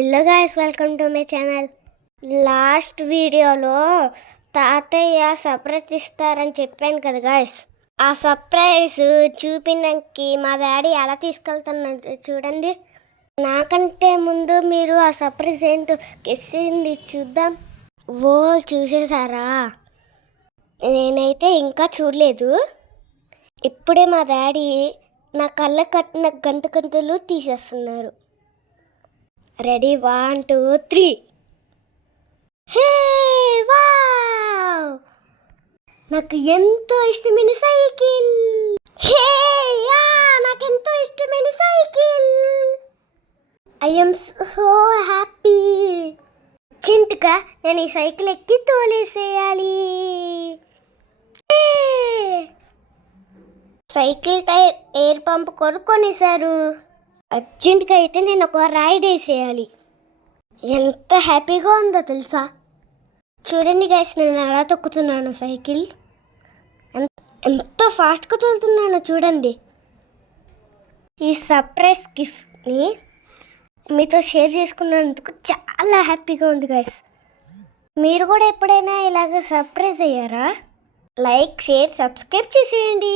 Hello guys, welcome to my channel. Last వీడియోలో తాతయ్య surprise ఇస్తారని చెప్పాను కదా గాయ్స్. ఆ సర్ప్రైజ్ చూపించడానికి మా డాడీ ఎలా తీసుకెళ్తున్నారు చూడండి. నాకంటే ముందు మీరు ఆ సర్ప్రైజ్ ఏంటో గెస్సింది చూద్దాం. ఓ చూసేసారా? నేనైతే ఇంకా చూడలేదు. ఇప్పుడే మా డాడీ నా కళ్ళ కట్టిన గంతులు తీసేస్తున్నారు. రెడీ 1 2 3. Hey wow! నాకు ఎంతో ఇష్టమైన సైకిల్. Hey yeah! నాకు ఎంతో ఇష్టమైన cycle. I am so happy. చింతగా నేను ఈ సైకిల్ ఎక్కి తోలేసేయాలి. సైకిల్ టైర్ ఎయిర్ పంప్ కొనుక్కొనేసారు. అర్జెంట్గా అయితే నేను ఒక రైడ్ వేసేయాలి. ఎంత హ్యాపీగా ఉందో తెలుసా? చూడండి గైస్, నేను ఎలా తొక్కుతున్నాను సైకిల్. ఎంత ఫాస్ట్గా తోలుతున్నానో చూడండి. ఈ సర్ప్రైజ్ గిఫ్ట్ని మీతో షేర్ చేసుకున్నందుకు చాలా హ్యాపీగా ఉంది గైస్. మీరు కూడా ఎప్పుడైనా ఇలాగ సర్ప్రైజ్ అయ్యారా? లైక్, షేర్, సబ్స్క్రైబ్ చేసేయండి.